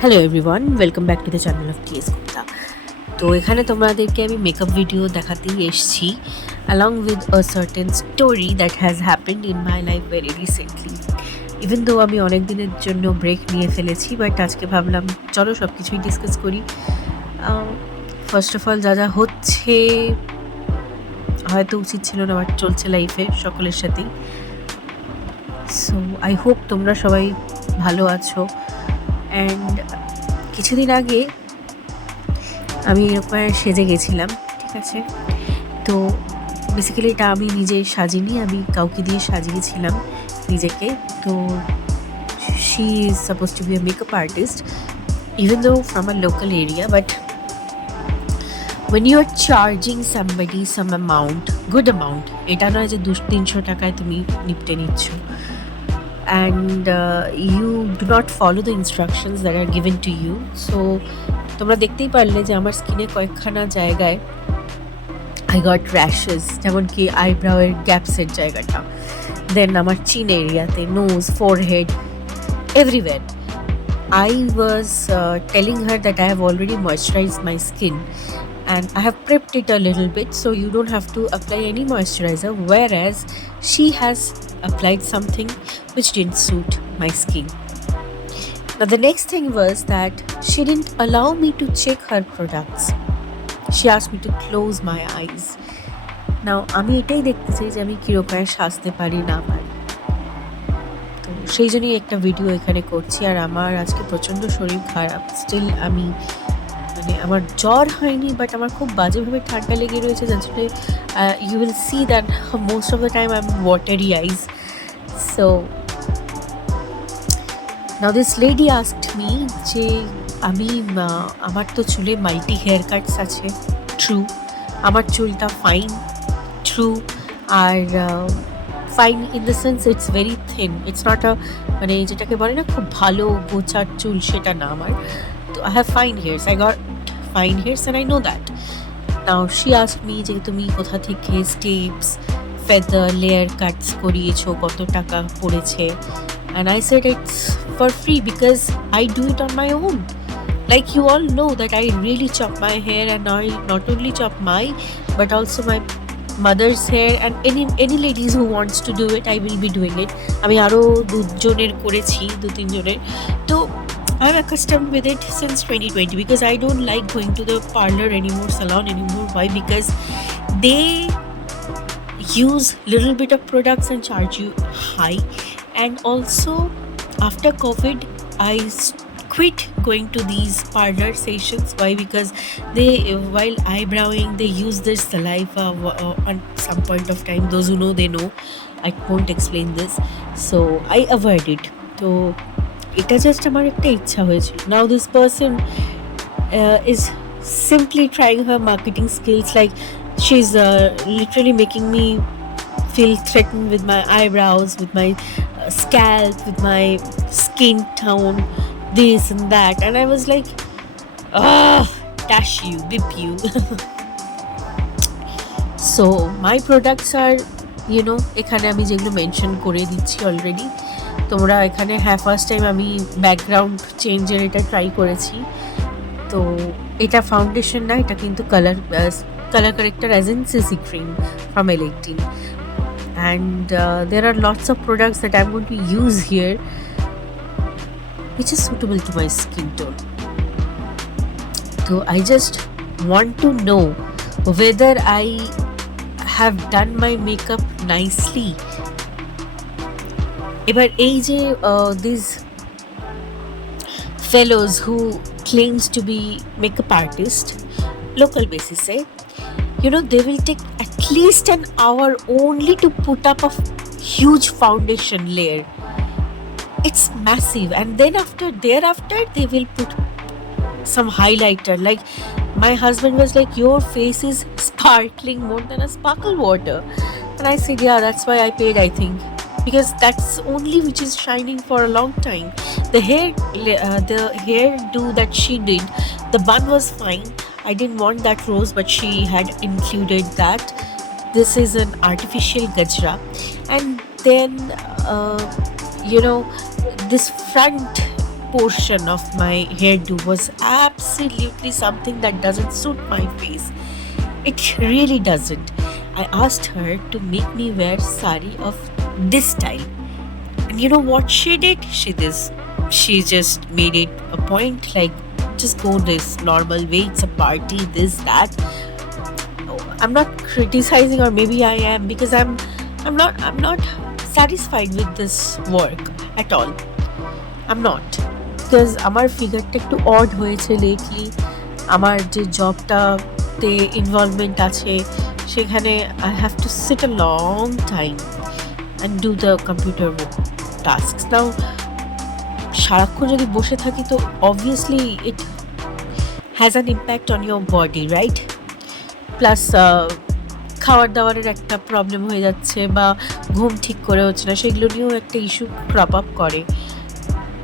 Hello everyone, welcome back to the channel of TS Gupta. তো এখানে তোমাদেরকে আমি মেকআপ ভিডিও দেখাতেই এসেছি, along with a certain story that has happened in my life very recently. Even though আমি অনেক দিনের জন্য ব্রেক নিয়ে ফেলেছি, বাট আজকে ভাবলাম চলো সব কিছুই ডিসকাস করি। ফার্স্ট অফ অল, যা যা হচ্ছে হয়তো উচিত ছিল না, বাট চলছে লাইফে সকলের সাথেই। সো আই হোপ তোমরা সবাই ভালো আছো। অ্যান্ড কিছুদিন আগে আমি এরকম সেজে গেছিলাম, ঠিক আছে? তো বেসিক্যালি এটা আমি নিজে সাজিনি, আমি কাউকে দিয়ে সাজিয়েছিলাম নিজেকে। তো she is suppose two be a makeup artist, even though from a local area, but when you are charging somebody some amount, good amount, এটা নয় যে 200-300 টাকায় তুমি নিপটে নিচ্ছ, and you do not follow the instructions that are given to you. So তোমরা দেখতেই পারলে যে আমার স্কিনে কয়েকখানা জায়গায় আই গট র্যাশেস, যেমন কি আইব্রাউয়ের গ্যাপসের জায়গাটা, দেন আমার চিন এরিয়াতে, nose, forehead, everywhere. I was telling her that I have already moisturized my skin and I have prepped it a little bit, so you don't have to apply any moisturizer, whereas she has applied something which didn't suit my skin. Now the next thing was that she didn't allow me to check her products. She asked me to close my eyes. Now আমি এটাই দেখতে চাই যে আমি কীরকম সাজতে পারি না পারি। তো সেই জন্যই একটা ভিডিও এখানে করছি। আর আমার আজকে প্রচণ্ড শরীর খারাপ, স্টিল আমি আমার জ্বর হয়নি, বাট আমার খুব বাজেভাবে ঠান্ডা লেগে রয়েছে, যার জন্য you will see that most of the time I am watery eyes. So now this lady asked me যে আমি আমার তো চুলে মাল্টি হেয়ার কাটস আছে, ট্রু। আমার চুলটা ফাইন, ট্রু। আর fine in the sense it's very thin, it's not a মানে যেটাকে বলে না খুব ভালো গোছার চুল, সেটা না আমার। তো I have fine here's, I got fine here's and I know that. Now she asked me যে তুমি কোথা থেকে স্টেপস, ফেদার, লেয়ার কাটস করিয়েছো, কত টাকা পড়েছে। And I said it's for free because I do it on my own. Like you all know that I really chop my hair, and I not only chop my but also my mother's hair, and any ladies who wants to do it, I will be doing it. আমি আরও দুজনের করেছি, 2-3 জনের। তো I'm accustomed with it since 2020 because I don't like going to the parlor anymore, salon anymore. Why? Because they use little bit of products and charge you high. And also after COVID I quit going to these parlor sessions. Why? Because they, while eyebrowing, they use this saliva on some point of time. Those who know, they know. I won't explain this, so I avoid it. So এটা just আমার একটা ইচ্ছা হয়েছিল। Now this person is simply trying her marketing skills, like she's literally making me feel threatened with my eyebrows, with my scalp, with my skin tone, this and that, and I was like, dash you, bip you. So my products are, you know, এখানে আমি যেগুলো mention করে দিচ্ছি already. তোমরা এখানে first time আমি background চেঞ্জের এটা ট্রাই করেছি। তো এটা ফাউন্ডেশন না, এটা কিন্তু colour corrector as in CC cream from L18. And there are lots of products that I'm going to use here which is suitable to my skin tone. So I just want to know whether I have done my makeup nicely. এবার এই যে these fellows who claims to be makeup artist local basis, you know, they will take at least an hour only to put up a huge foundation layer. It's massive, and then thereafter they will put some highlighter. Like my husband was like, your face is sparkling more than a sparkle water, and I said, yeah, that's why I paid, I think, because that's only which is shining for a long time. The hairdo that she did, the bun was fine. I didn't want that rose, but she had included that. This is an artificial gajra. And then, you know, this front portion of my hairdo was absolutely something that doesn't suit my face. It really doesn't. I asked her to make me wear sari of this style. And you know what she did? She just made it a point like just go this normal way. It's a party, this, that. I'm not criticizing, or maybe I am, because I'm not satisfied with this work at all. I'm not. Because আমার ফিগারটা একটু odd হয়েছে lately. আমার যে জবটাতে involvement আছে সেখানে I have to sit a long time and do the computer tasks. Now সারাক্ষণ যদি বসে থাকি তো obviously it has an impact on your body, right? Plus খাওয়ার দাওয়ারের একটা প্রবলেম হয়ে যাচ্ছে বা ঘুম ঠিক করে হচ্ছে না, সেগুলো নিয়েও একটা ইস্যু ক্রপ আপ করে।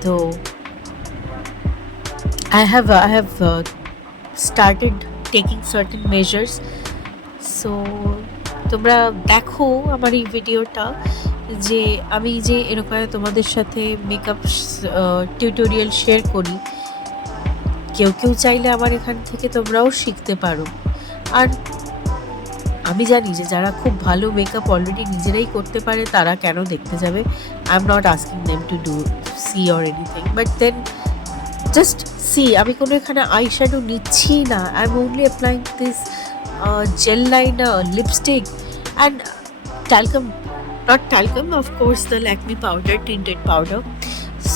তো I have started taking certain measures. So তোমরা দেখো আমার এই ভিডিওটা, যে আমি যে এরকম তোমাদের সাথে মেকআপ টিউটোরিয়াল শেয়ার করি, কেউ কেউ চাইলে আমার এখান থেকে তোমরাও শিখতে পারো। আর আমি জানি যে যারা খুব ভালো মেকআপ অলরেডি নিজেরাই করতে পারে তারা কেন দেখতে যাবে। I am not asking them to do see or anything, but then just see. আমি কোনো এখানে আই শ্যাডো নিচ্ছি না, I am only applying this gel liner, lipstick and talcum, not talcum, of course the Lakme powder, tinted powder.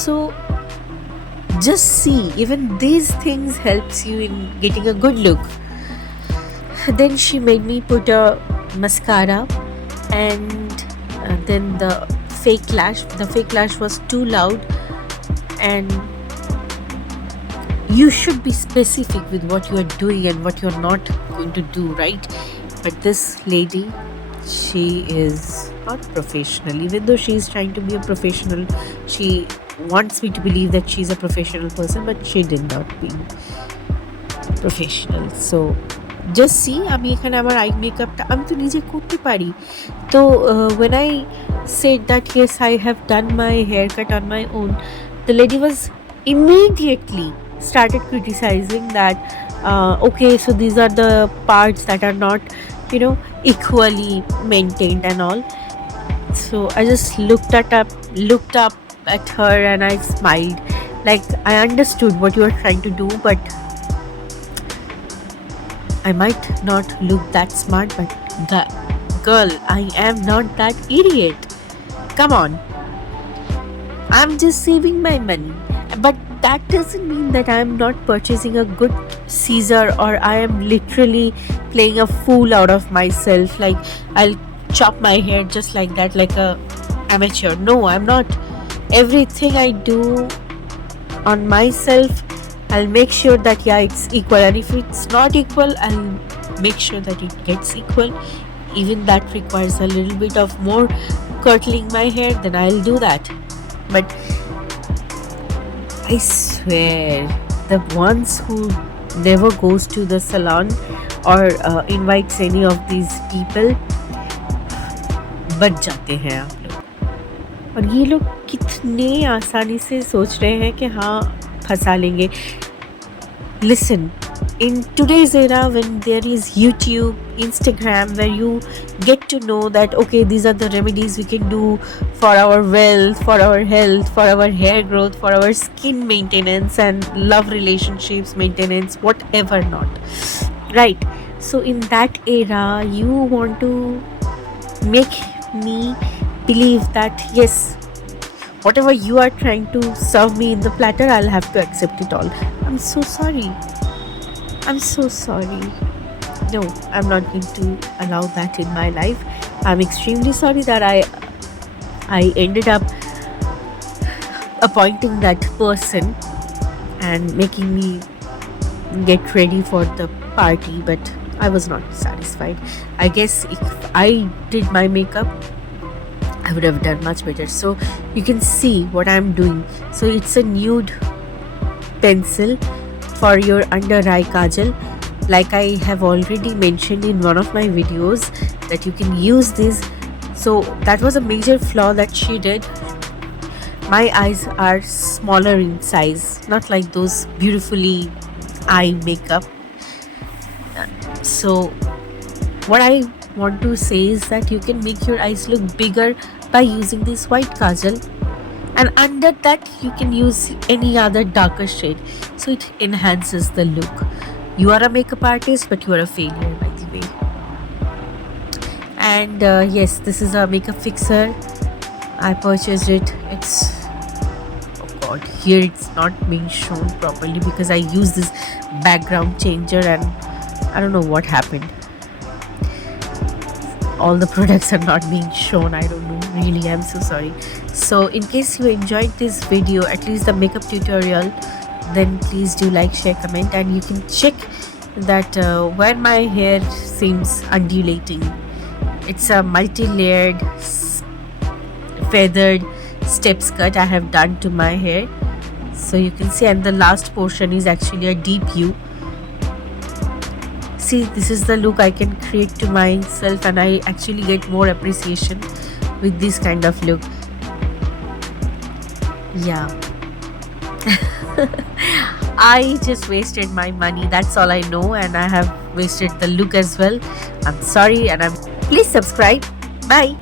So just see, even these things helps you in getting a good look. Then she made me put a mascara, and then the fake lash was too loud, and you should be specific with what you are doing and what you are not going to do, right? But this lady, she is not professional. Even though she is trying to be a professional, she wants me to believe that she's a professional person, but she did not be professional. So just see, আমি এখানে আমার I মেকআপটা আমি তো নিজে করতে পারি। তো when I said that yes, I have done my haircut on my own, the lady was immediately started criticizing that okay, so these are the parts that are not, equally maintained and all. So I just looked up at her and I smiled, like I understood what you are trying to do, but I might not look that smart, but girl, I am not that idiot. Come on, I'm just saving my money, but that doesn't mean that I'm not purchasing a good Caesar, or I am literally playing a fool out of myself, like I'll chop my hair just like that, like a amateur. No, I'm not. Everything I do on myself, I'll make sure that it's equal, and if it's not equal, I'll make sure that it gets equal. Even that requires a little bit of more curtling my hair, then I'll do that. But I swear, the ones who never goes to the salon or invites any of these people, बच जाते हैं आप लोग। और ये लोग कितने आसानी से सोच रहे हैं कि हाँ फंसा लेंगे। Listen, in today's era, when there is YouTube, Instagram, where you get to know that okay, these are the remedies we can do for our wealth, for our health, for our hair growth, for our skin maintenance and love relationships maintenance, whatever not, right? So in that era, you want to make me believe that yes, whatever you are trying to serve me in the platter, I'll have to accept it all. I'm so sorry. No, I'm not going to allow that in my life. I'm extremely sorry that I ended up appointing that person and making me get ready for the party, but I was not satisfied. I guess if I did my makeup, I would have done much better. So you can see what I'm doing. So it's a nude pencil for your under eye kajal. Like I have already mentioned in one of my videos that you can use this. So that was a major flaw that she did. My eyes are smaller in size, not like those beautifully eye makeup. So what I want to say is that you can make your eyes look bigger by using this white kajal, and under that you can use any other darker shade, so it enhances the look. You are a makeup artist, but you are a failure, by the way. And yes, this is a makeup fixer. I purchased it. It's, oh god, here it's not being shown properly because I use this background changer and I don't know what happened. All the products are not being shown. I don't know, really, I'm so sorry. So in case you enjoyed this video, at least the makeup tutorial, then please do like, share, comment, and you can check that where my hair seems undulating, it's a multi-layered feathered steps cut I have done to my hair, so you can see, and the last portion is actually a deep U. See, this is the look I can create to myself, and I actually get more appreciation with this kind of look. Yeah. I just wasted my money, that's all I know, and I have wasted the look as well. I'm sorry, and I'm please subscribe. Bye.